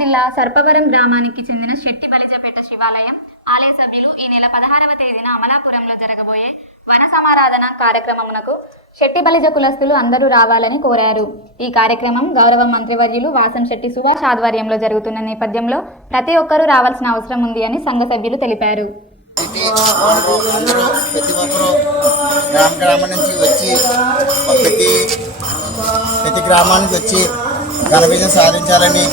జిల్లా సర్పవరం గ్రామానికి చెందిన శెట్టి బలిజపేట శివాలయం ఆలయ సభ్యులు ఈ నెల పదహారవ తేదీన అమలాపురంలో జరగబోయే వన సమారాధన కార్యక్రమమునకు శెట్టి బలిజ కులస్తులు అందరూ రావాలని కోరారు. ఈ కార్యక్రమం గౌరవ మంత్రివర్యులు వాసం శెట్టి సుభాష్ ఆధ్వర్యంలో జరుగుతున్న నేపథ్యంలో ప్రతి ఒక్కరూ రావాల్సిన అవసరం ఉంది అని సంఘ సభ్యులు తెలిపారు. ప్రతి ఒక్కరూ గ్రామ గ్రామం నుంచి వచ్చి ప్రతి ప్రతి గ్రామానికి వచ్చి ఘన విజయం సాధించాలని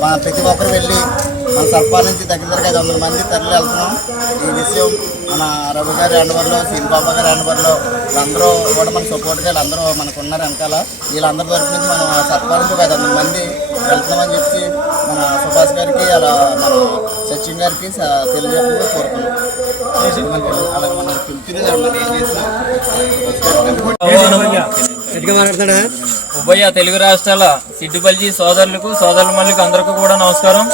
మన ప్రతి ఒక్కరు వెళ్ళి మన సర్పాల నుంచి దగ్గర దగ్గర ఐదు వందల మంది తరలి వెళ్తున్నాం. ఈ విషయం మన రవి గారి అండవర్లో శ్రీబాబా గారి అండవర్లో వీళ్ళందరూ కూడా మన సపోర్ట్గా వీళ్ళందరూ మనకు ఉన్నారు వెనకాల. వీళ్ళందరి తరపు నుంచి మనం సర్పాల నుంచి ఐదు వందల మంది వెళ్తున్నామని చెప్పి మన సుభాష్ గారికి అలా మన సచిన్ గారికి తెలియజేయాలని కోరుతున్నాం అలాగే మన ఉభయ తెలుగు రాష్ట్రాల సిడ్డుపల్లి సోదరులకు సోదరులమల్లికి అందరికీ కూడా నమస్కారం.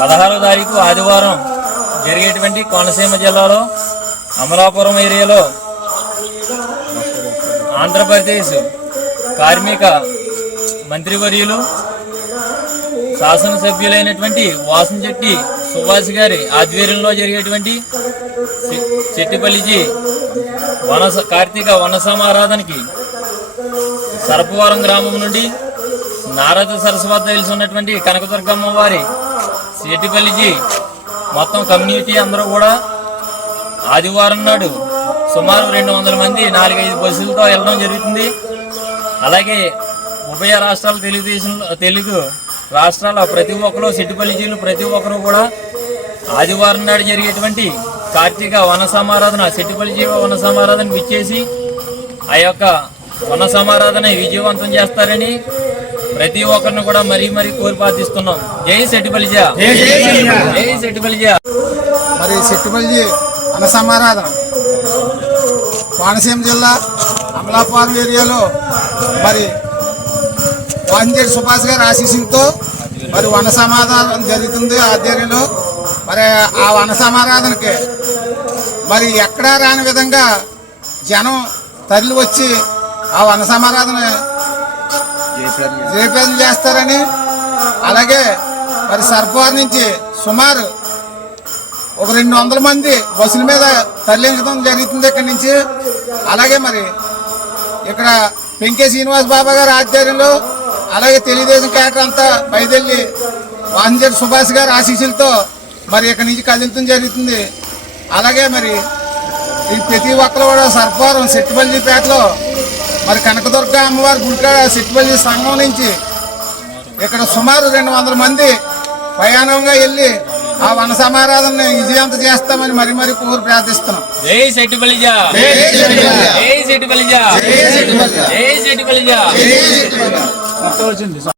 పదహారో తారీఖు ఆదివారం జరిగేటువంటి కోనసీమ జిల్లాలో అమలాపురం ఏరియాలో ఆంధ్రప్రదేశ్ కార్మిక మంత్రివర్యులు శాసనసభ్యులైనటువంటి వాసంశెట్టి సుభాష్ గారి ఆధ్వర్యంలో జరిగేటువంటి చెట్టిపల్లిజీ వన కార్తీక వన సమారాధనకి సరపవరం గ్రామం నుండి నారద సరస్వతి తెలిసి ఉన్నటువంటి కనకదుర్గమ్మ వారి సెట్టిపల్లిజీ మొత్తం కమ్యూనిటీ అందరూ కూడా ఆదివారం నాడు సుమారు రెండు వందల మంది నాలుగైదు బస్సులతో వెళ్ళడం జరుగుతుంది. అలాగే ఉభయ రాష్ట్రాల తెలుగుదేశం తెలుగు రాష్ట్రాల ప్రతి ఒక్కరు సెట్టిపల్లిజీలు ప్రతి ఒక్కరు కూడా ఆదివారం నాడు జరిగేటువంటి కార్తీక వన సమారాధన సెట్టిపల్లి వన సమారాధన విచ్చేసి ఆ యొక్క వన సమారాధన విజయవంతం చేస్తారని ప్రతి ఒక్కరిని కూడా మరీ మరీ కోరి ప్రార్థిస్తున్నాం. జై సెట్టిపల్లిజా. జై సెట్టిపల్లిజా. మరి సెట్టుపల్లి అన్న సమారాధన కోనసీమ జిల్లా అమలాపురం ఏరియాలో మరి వాంజేడి సుభాష్ గారి ఆశీస్సులతో మరి వన సమాధానం జరుగుతుంది ఆధ్వర్యంలో. మరి ఆ వన సమారాధనకి మరి ఎక్కడా రాని విధంగా జనం తరలి వచ్చి ఆ వన సమారాధన జయప్రదలు చేస్తారని. అలాగే మరి సర్పవారి నుంచి సుమారు ఒక రెండు వందల మంది బస్సుల మీద తరలించడం జరుగుతుంది ఇక్కడి నుంచి. అలాగే మరి ఇక్కడ పెంకే శ్రీనివాస్ బాబా గారి ఆధ్వర్యంలో అలాగే తెలుగుదేశం క్యాడర్ అంతా బయలుదేరి వాహంజెడ్ సుభాష్ గారి ఆశీస్సులతో మరి ఇక్కడి నుంచి కదులుతుంది జరుగుతుంది. అలాగే మరి ఈ ప్రతి ఒక్కరు కూడా సర్పారం సెట్టుపల్లిపేటలో మరి కనకదుర్గ అమ్మవారి గుడికాడ సెట్టుపల్లి సంఘం నుంచి ఇక్కడ సుమారు రెండు వందల మంది ప్రయాణంగా వెళ్ళి ఆ వన సమారాధనని విజయవంతం చేస్తామని మరి మరి కోరి ప్రార్థిస్తున్నాం. జై జై జై